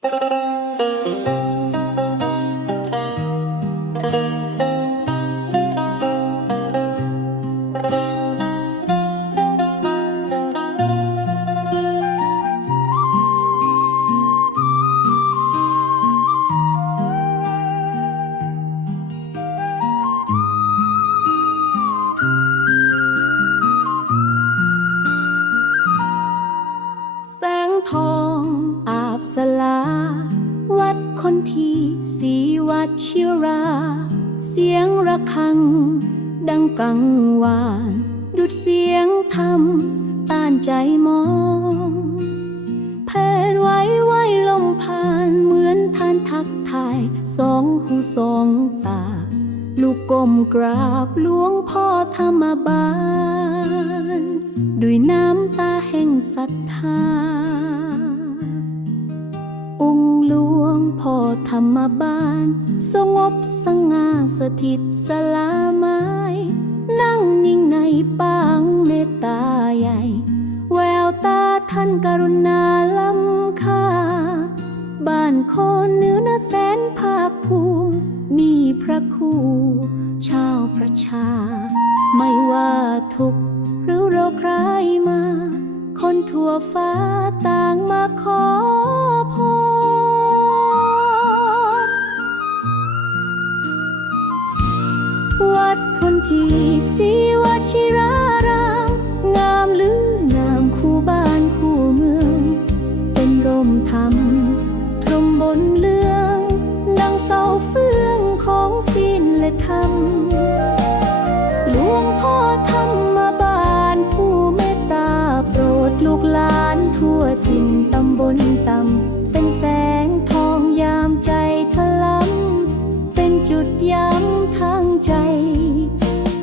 แสลา วัดคนทีสีวัดชิรา เสียงระฆัง ดังกังวาน ดุดเสียงธรรมต้านใจมองแผ่นไว้ไว้ลมผ่านเหมือนท่านทักทาย สองหูสองตา ลูกก้มกราบหลวงพ่อธรรมบาล ด้วยน้ำตาแห่งศรัทธา พ่อธรรมบาล สงบสง่าสถิตสลาไม้นั่งนิ่งในปางเมตตาใหญ่ แววตาท่านกรุณาล้ำค่า บ้านคนเนื้อนาแสนภาคภูมิ มีพระครูชาวประชา ไม่ว่าทุกข์หรือโรคร้ายมา คนทั่วฟ้าต่างมาขอพร ของศีลและธรรม หลวงพ่อธรรมบาลผู้เมตตาโปรดลูกหลานทั่วถิ่นตำบลต่ำเป็นแสงทองยามใจทะล้ำเป็นจุดย้ำทางใจ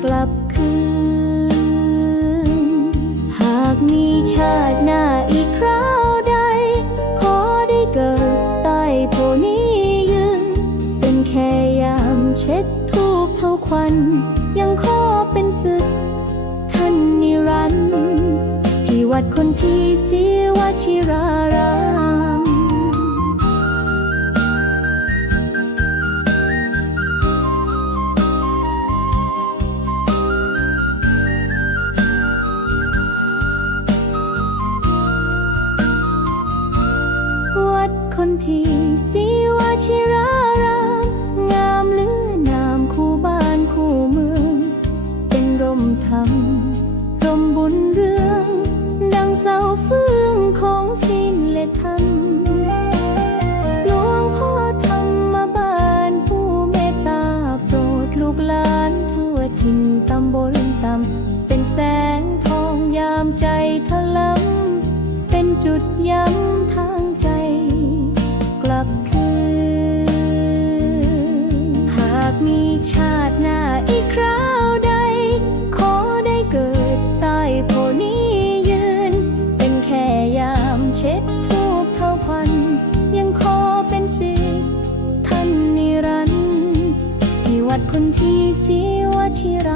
กลับคืน หากมีชาติหน้า ยามเช็ดทูบเท่าควัน ยังขอเป็นศึก ท่านนิรันดร์ที่วัดคนที่ศิวชิรารามวัดคนที่ศิวชิรา ถิ่นตำบลต่ำเป็นแสงทองยามใจทะลำเป็นจุดย้ำทางใจ กลับคืนหากมีชาติหน้าอีกคราวใด ขอได้เกิดใต้โพนี้ยืน เป็นแค่ยามเช็ดทูบเท่าควัน ดร์ที่วัดคนที่ศิวชิระ